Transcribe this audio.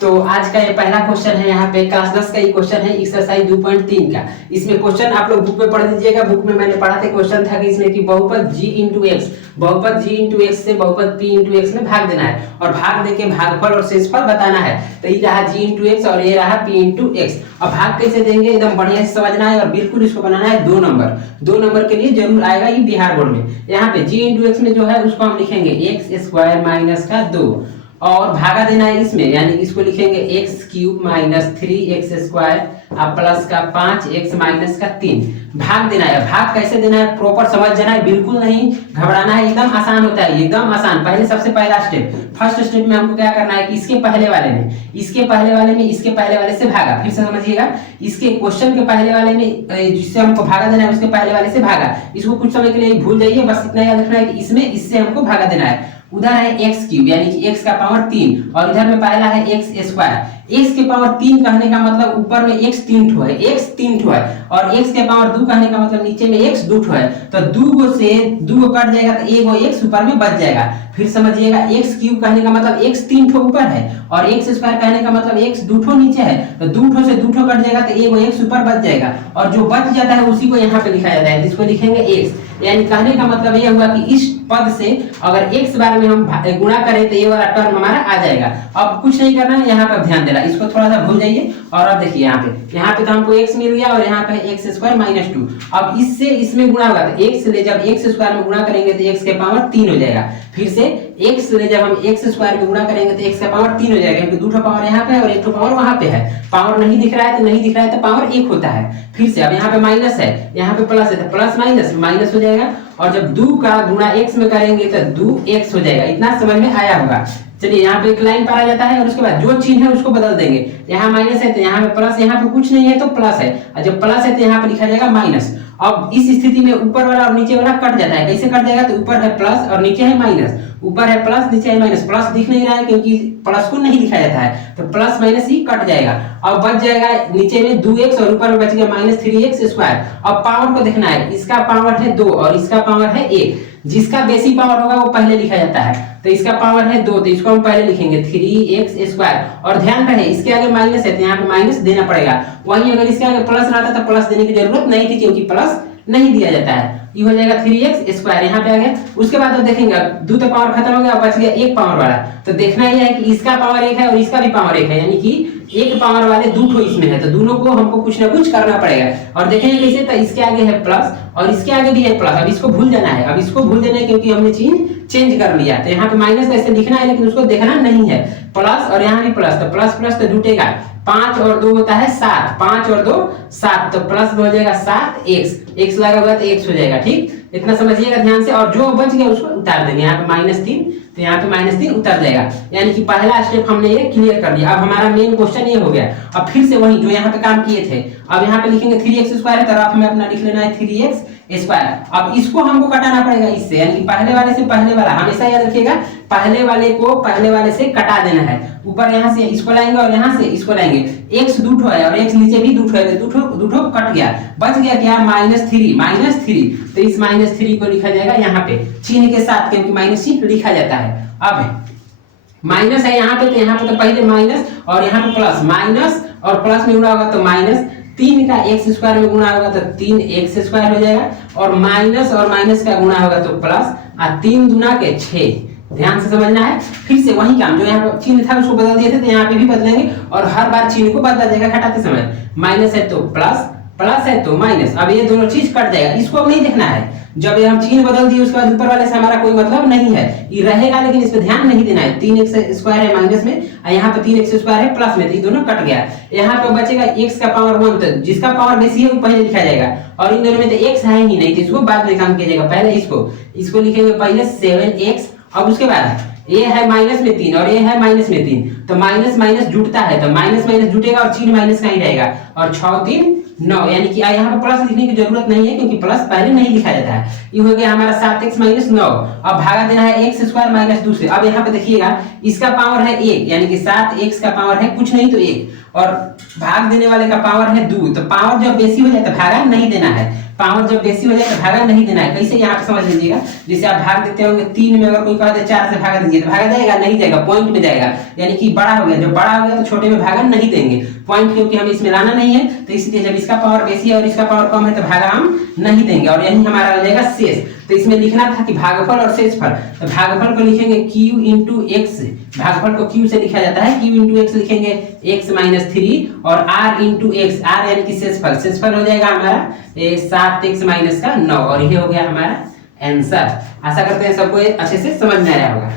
तो आज का ये पहला क्वेश्चन है, यहाँ पे क्लास 10 का ये क्वेश्चन है, एक्सरसाइज 2.3 का। इसमें क्वेश्चन आप लोग बुक में पढ़ दीजिएगा। बुक में मैंने पढ़ा था, क्वेश्चन था कि इसमें कि बहुपद g इंटू एक्स, बहुपद g इंटू एक्स से बहुपद p इंटू एक्स में भाग देना है और भाग देके भागफल और शेषफल बताना है। तो ये रहा g इंटू एक्स और ये रहा p इंटू एक्स। अब भाग कैसे देंगे एकदम बढ़िया से समझना है और बिल्कुल इसको बनाना है 2 नंबर के लिए जरूर आएगा ये बिहार बोर्ड में। यहाँ पे g इंटू एक्स में जो है उसको हम लिखेंगे एक्स स्क्वायर माइनस का 2 और भागा देना है इसमें, यानी इसको लिखेंगे x cube minus 3x square अब प्लस का 5x माइनस का 3। भाग देना है। भाग कैसे देना है प्रॉपर समझ जाना है, बिल्कुल नहीं घबराना है, एकदम आसान होता है, एकदम आसान। पहले सबसे पहला स्टेप, फर्स्ट स्टेप में हमको क्या करना है कि इसके पहले वाले में इसके पहले वाले से भागा। फिर से समझिएगा, इसके क्वेश्चन के पहले वाले में जिससे हमको भागा देना है उसके पहले वाले से भागा। इसको कुछ समय के लिए भूल जाइए, बस इतना याद रखना है कि इसमें इससे हमको भागा देना है। उधर है एक्स क्यूब यानी कि एक्स का पावर 3 और इधर में पहला है एक्स स्क्वायर। एक्स के पावर 3 कहने का मतलब ऊपर में एक्स 3 ठो है, एक्स 3 ठो है, और एक्स के पावर 2 कहने का मतलब नीचे में एक्स 2 ठो है। तो 2 से 2 कट जाएगा तो एगो एक्स ऊपर में बच जाएगा। फिर समझिएगा, एक्स क्यूब कहने का मतलब एक्स 3 ठो ऊपर है और एक्स स्क्वायर कहने का मतलब एक्स 2 ठो नीचे है। तो 2 ठो से 2 ठो कट जाएगा तो एगो एक्स ऊपर बच जाएगा और जो बच जाता है उसी को यहाँ पे लिखा जाता है, जिसको लिखेंगे एक्स। यानी कहने का मतलब ये हुआ कि इस पद से अगर x बार में हम गुणा करें तो ये वाला टर्म हमारा आ जाएगा। अब कुछ नहीं करना है, यहाँ पर ध्यान देना, इसको थोड़ा सा भूल जाइए। और अब देखिए यहाँ पे तो हमको x मिल गया और यहाँ पे x स्क्वायर माइनस 2। अब इससे इसमें गुणा होगा तो x ले जब x स्क्वायर में गुणा करेंगे तो x के पावर 3 हो जाएगा। फिर से x ले जब हम x स्क्वायर में गुणा करेंगे तो x का पावर 3 हो जाएगा, क्योंकि 2 पावर यहाँ पे और 1 पावर वहां पे है। पावर नहीं दिख रहा है तो पावर 1 होता है। फिर से अब यहाँ पे माइनस है, यहाँ पे प्लस है, तो प्लस माइनस हो जाएगा। और जब 2 का गुणा x में करेंगे तो 2x हो जाएगा। इतना समझ में आया होगा। चलिए यहाँ पे एक लाइन पर आ जाता है और उसके बाद जो चिन्ह है उसको बदल देंगे। यहाँ माइनस है तो यहाँ पे प्लस, यहाँ पे कुछ नहीं है तो प्लस है, और जब प्लस है तो यहाँ पे लिखा जाएगा माइनस। अब इस स्थिति में ऊपर वाला और नीचे वाला कट जाता है। कैसे कट जाएगा, तो ऊपर है प्लस और नीचे है माइनस, ऊपर है प्लस नीचे है माइनस। प्लस दिख नहीं रहा है क्योंकि प्लस को नहीं लिखा जाता है, तो प्लस माइनस ही कट जाएगा। अब बच जाएगा नीचे में 2x और ऊपर में बच गया माइनस 3x स्क्वायर। अब पावर को देखना है, इसका पावर है 2 और इसका पावर है 1। जिसका बेसी पावर होगा वो पहले लिखा जाता है, तो इसका पावर है 2 तो इसको हम पहले लिखेंगे 3x स्क्वायर। और ध्यान रहे इसके आगे माइनस है तो यहाँ पे माइनस देना पड़ेगा। वहीं अगर इसके आगे प्लस रहता तो प्लस देने की जरूरत नहीं थी, क्योंकि प्लस नहीं दिया जाता है। ये हो जाएगा 3x स्क्वायर, यहाँ पे आ गया। उसके बाद अब देखेंगे 2 तो पावर खत्म हो गया, बच गया 1 पावर वाला। तो देखना यह है कि इसका पावर 1 है और इसका भी पावर 1 है, यानी कि 1 पावर वाले 2 ठो इसमें है, तो दोनों को हमको कुछ ना कुछ करना पड़ेगा। और देखेंगे कैसे, तो इसके आगे है प्लस और इसके आगे भी है प्लस। अब इसको भूल जाना है, क्योंकि हमने चिन्ह चेंज कर लिया। तो यहाँ पे माइनस ऐसे लिखना है लेकिन उसको देखना नहीं है। प्लस और यहाँ भी प्लस, तो प्लस प्लस तो जुटेगा। 5 और 2 होता है 7, 5 और 2 7, तो प्लस हो जाएगा 7x, x लगा हुआ तो x हो जाएगा। ठीक, इतना समझिएगा ध्यान से। और जो बच गया उसको उतार देंगे, यहाँ पे -3 तो यहाँ पे -3 उतर जाएगा। यानी कि पहला स्टेप हमने ये क्लियर कर दिया। अब हमारा मेन क्वेश्चन ये हो गया। अब फिर से वही जो यहाँ पे काम किए थे, अब यहाँ पे लिखेंगे 3x स्क्वायर है, तरफ में अपना लिख लेना है 3x स्क्वायर। अब इसको हमको कटाना पड़ेगा इससे, यानी कि पहले वाले से पहले वाला, हमेशा याद रखिएगा पहले वाले को पहले वाले से कटा देना है। ऊपर यहाँ से इसको लाएंगे और यहाँ से इसको लाएंगे। x 2 ठो है और x नीचे भी 2 ठो है, तो 2 ठो कट गया, बच गया क्या -3। तो इस -3 को लिखा जाएगा यहाँ पे चिन्ह के साथ, क्योंकि माइनस चिन्ह लिखा जाता है। अब माइनस है यहाँ पे, तो यहाँ पे तो पहले माइनस और यहाँ पे प्लस, माइनस और प्लस में गुणा होगा तो माइनस, 3 का x स्क्वायर में गुणा होगा तो 3x स्क्वायर हो जाएगा, और माइनस का गुणा होगा तो प्लस, और 3 दूना के 6। ध्यान से समझना है। फिर से वही काम, जो यहाँ पर चिन्ह था उसको बदल दिए थे तो यहाँ पे भी बदलेंगे, और हर बार चिन्ह को बदला जाएगा घटाते समय। माइनस है तो प्लस, प्लस है तो माइनस। अब ये दोनों चीज कट जाएगा, इसको अब नहीं देखना है। जब ये हम चिन्ह बदल दिए उसके बाद ऊपर वाले से हमारा कोई मतलब नहीं है, ये रहेगा, लेकिन इस पे ध्यान नहीं देना है। 3x स्क्वायर है माइनस में और यहाँ पे 3x स्क्वायर है प्लस में, तो ये दोनों कट गया। यहाँ पे बचेगा x का पावर 1, तो जिसका पावर बेसी है वो पहले लिखा जाएगा, और इन दोनों में तो x है ही नहीं तो इसको बाद में काम किया जाएगा। पहले इसको लिखेंगे पहले 7x। अब उसके बाद ये है माइनस में 3 और ये है माइनस में 3, तो माइनस माइनस जुटता है, तो माइनस माइनस जुटेगा और चिन्ह माइनस का ही रहेगा। और 6 3 9, यानी कि यहाँ पे प्लस लिखने की जरूरत नहीं है, क्योंकि प्लस पहले नहीं लिखा जाता है। ये हो गया हमारा 7x - 9। अब भागा देना है x स्क्वायर -2 से। अब यहाँ पे देखिएगा इसका पावर है 1, यानी कि 7x का पावर है कुछ नहीं तो 1, और भाग देने वाले का पावर है 2, तो पावर जब बेसी हो जाए तो भागा नहीं देना है। पावर जब बेसी हो जाए तो भागा नहीं देना है। कैसे यहाँ पे समझ लीजिएगा, जैसे आप भाग देते होंगे 3 में, अगर कोई कहते 4 से भागा दीजिए तो भागा जाएगा नहीं जाएगा, पॉइंट में जाएगा, यानी कि बड़ा हो गया। जब बड़ा हो गया तो छोटे में भागा नहीं देंगे, पॉइंट क्योंकि हमें इसमें लाना नहीं है, तो इसलिए जब इसका पावर बेसी है और इसका पावर कम है तो भागा हम नहीं देंगे, और यही हमारा हो जाएगा शेष। तो इसमें लिखना था कि भागफल और शेषफल, तो भागफल को लिखेंगे q इंटू एक्स, भागफल को q से लिखा जाता है, q इंटू एक्स लिखेंगे x माइनस 3, और r इंटू एक्स, r यानी कि शेषफल, शेषफल हो जाएगा हमारा 7x माइनस का 9, और ये हो गया हमारा आंसर। आशा करते हैं सबको अच्छे से समझ में आया होगा।